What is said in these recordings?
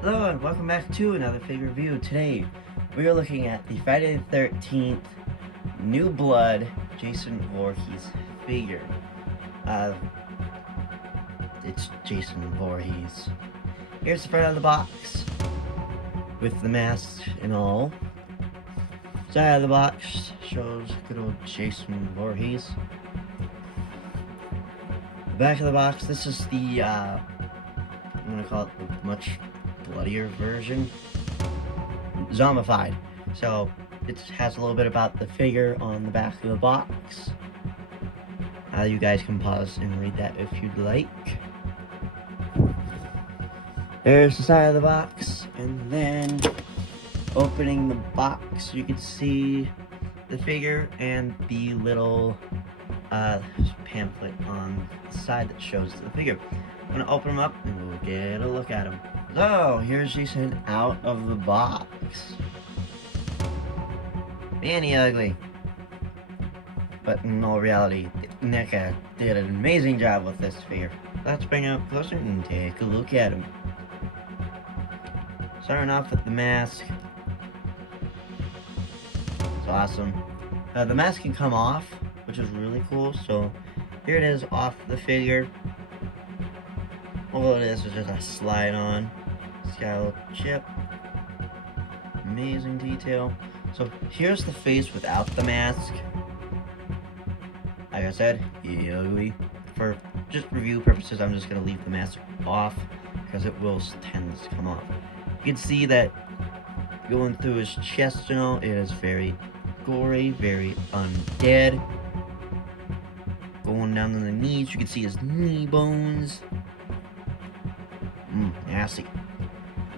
Hello and welcome back to another figure review. Today we are looking at the Friday the 13th New Blood Jason Voorhees figure. It's Jason Voorhees. Here's the front of the box with the mask and all. Side of the box shows good old Jason Voorhees. The back of the box, this is the I'm gonna call it the much bloodier version, zombified. So it has a little bit about the figure on the back of the box. You guys can pause and read that if you'd like. There's the side of the box, and then opening the box you can see the figure and the little pamphlet on the side that shows the figure. I'm gonna open them up and we'll get a look at them. So here's Jason out of the box. Man, he ugly. But in all reality, NECA did an amazing job with this figure. Let's bring him up closer and take a look at him. Starting off with the mask. It's awesome. The mask can come off, which is really cool. So here it is off the figure. All it is just a slide on. It's got a little chip. Amazing detail. So here's the face without the mask. Like I said, ugly. For just review purposes, I'm just gonna leave the mask off because it will tend to come off. You can see that going through his chest and all, it is very gory, very undead. Going down to the knees, you can see his knee bones. Nasty.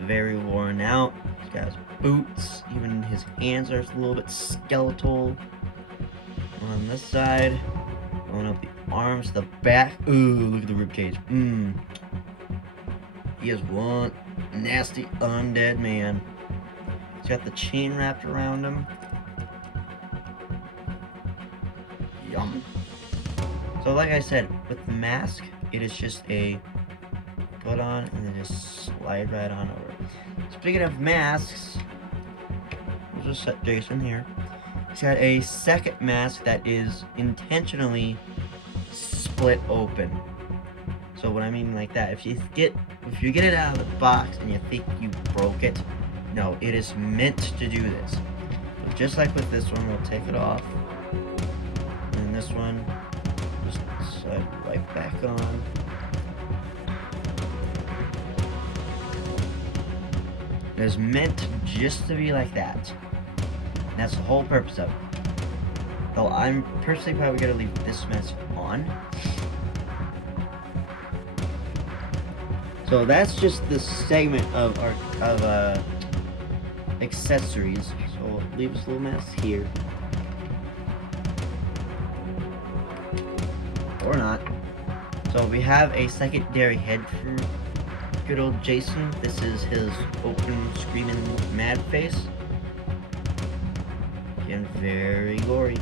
Very worn out. He's got his boots. Even his hands are a little bit skeletal. On this side, going up the arms, the back. Ooh, look at the ribcage. He is one nasty undead man. He's got the chain wrapped around him. Yum. So like I said, with the mask, it is just a put on and then just slide right on over. Speaking of masks, we'll just set Jason here. He's got a second mask that is intentionally split open. So what I mean like that, if you get it out of the box and you think you broke it, no, it is meant to do this. So just like with this one, we'll take it off. And this one, just slide right back on. It is meant just to be like that. And that's the whole purpose of it. Though I'm personally probably going to leave this mask on. So that's just the segment of our accessories. So we'll leave this little mask here. Or not. So we have a secondary head for good old Jason. This is his open, screaming, mad face. Again, very gory.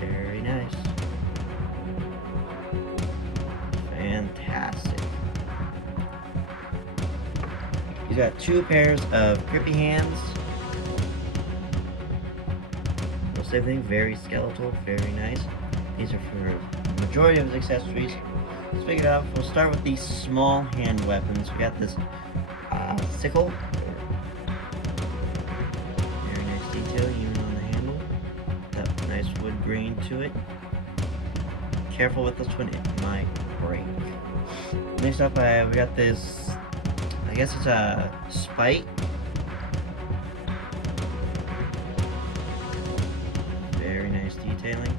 Very nice. Fantastic. He's got two pairs of grippy hands. The same thing, very skeletal, very nice. These are for the majority of his accessories. Let's pick it up. We'll start with these small hand weapons. We got this sickle. Very nice detail even on the handle. Got nice wood grain to it. Careful with this one, it might break. Next up, we got this, I guess it's a spike. Very nice detailing.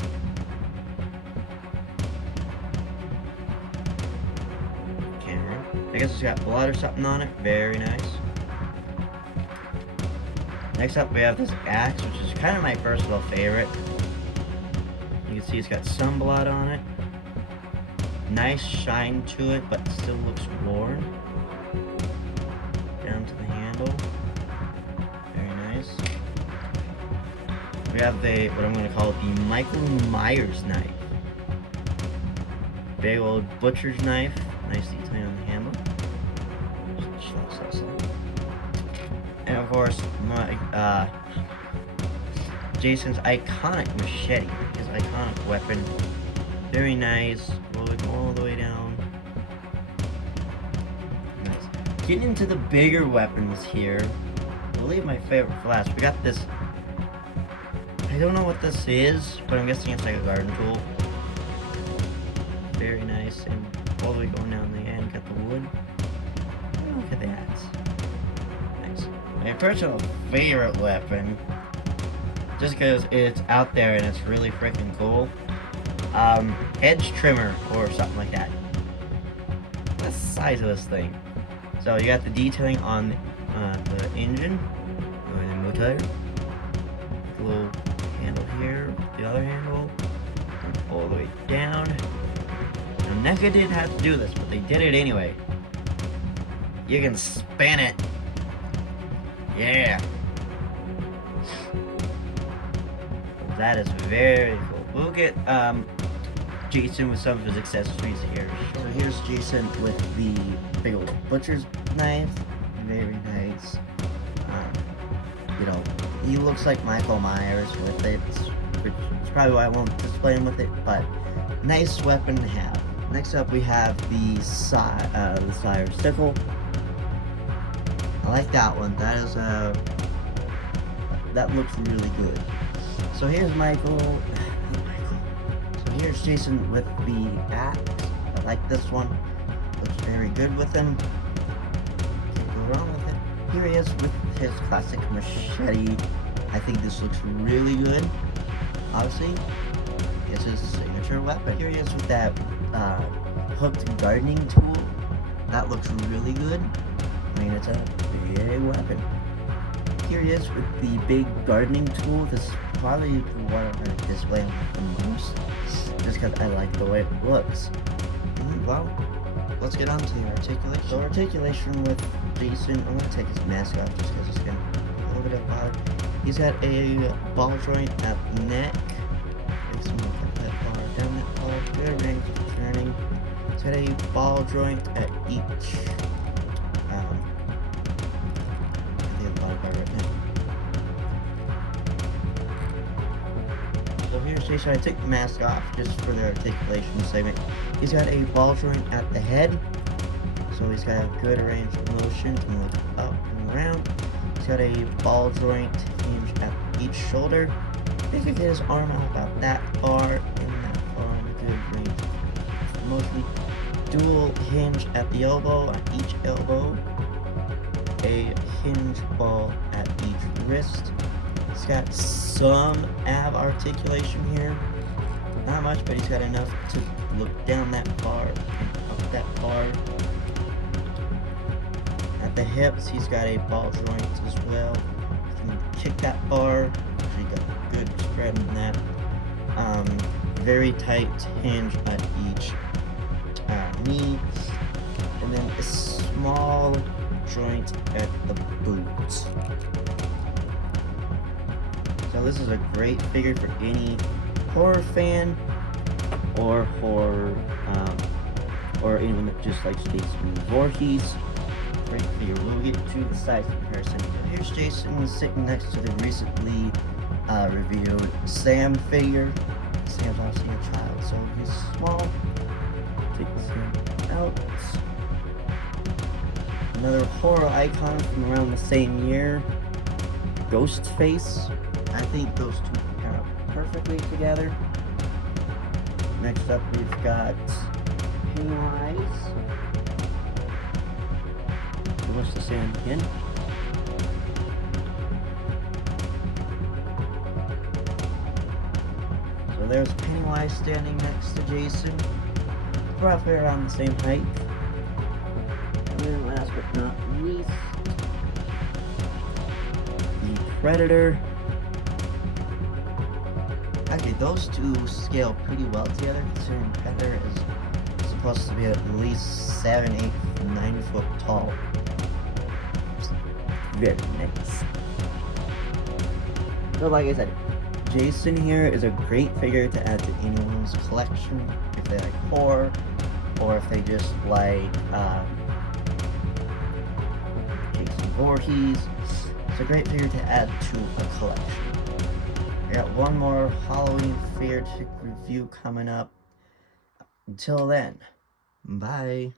I guess it's got blood or something on it. Very nice. Next up, we have this axe, which is kind of my personal favorite. You can see it's got some blood on it. Nice shine to it, but still looks worn. Down to the handle. Very nice. We have what I'm going to call it the Michael Myers knife. Big old butcher's knife. Nice detail on the handle. course, my Jason's iconic machete, his iconic weapon. Very nice, rolling all the way down. Nice. Getting into the bigger weapons here. I believe my favorite for last. We got this. I don't know what this is, but I'm guessing it's like a garden tool. Very nice, and all the way going down the end, got the wood. Look at that. Nice. My personal favorite weapon, just because it's out there and it's really freaking cool. Edge trimmer or something like that. That's the size of this thing. So you got the detailing on the engine, and then motor. The little handle here, the other handle, all the way down. Now, NECA didn't have to do this, but they did it anyway. You can spin it. Yeah. That is very cool. We'll get Jason with some of his accessories here. So here's Jason with the big old butcher's knife. Very nice. You know, he looks like Michael Myers with it, which is probably why I won't display him with it, but nice weapon to have. Next up we have the Sire sickle. I like that one. That is that looks really good. So here's Michael. So here's Jason with the axe. I like this one. Looks very good with him. Can't go wrong with it. Here he is with his classic machete. I think this looks really good. Obviously, it's his signature weapon. Here he is with that hooked gardening tool. That looks really good. I mean, it's a big weapon. Here he is with the big gardening tool. This is probably what I'm going to display the most, just because I like the way it looks. Well, let's get on to the articulation. So articulation with Jason, I'm going to take his mask off just because it's going to be a little bit of bother. He's got a ball joint at the neck. Makes him look at that bar, down that bar, good range of turning. He's got a ball joint at each So here's Jason. I took the mask off just for the articulation segment. He's got a ball joint at the head, so he's got a good range of motion to move up and around. He's got a ball joint hinge at each shoulder. I think he could get his arm out about that far and that far on a good range of motion. Dual hinge at the elbow, at each elbow. A hinge ball at each wrist. He's got some ab articulation here. Not much, but he's got enough to look down that far and up that far. At the hips, he's got a ball joint as well. He can kick that bar. Actually got good spread in that. Very tight hinge at each knee. And then a small joint at the boot. So this is a great figure for any horror fan or or anyone that just likes Jason Voorhees. Great figure. We'll get to the size comparison. So here's Jason sitting next to the recently reviewed Sam figure. Sam's obviously a child, so he's small. Take this hand out. Another horror icon from around the same year, Ghostface. I think those two pair up perfectly together. Next up, we've got Pennywise. What's the sand again? So there's Pennywise standing next to Jason, roughly around the same height. And then last but not least, the Predator. Actually, those two scale pretty well together, considering Predator is supposed to be at least 7, 8, 9 foot tall. Very nice. So like I said, Jason here is a great figure to add to anyone's collection if they like horror, or if they just like Jason Voorhees. It's a great figure to add to a collection. I got one more Halloween figure review coming up. Until then, bye.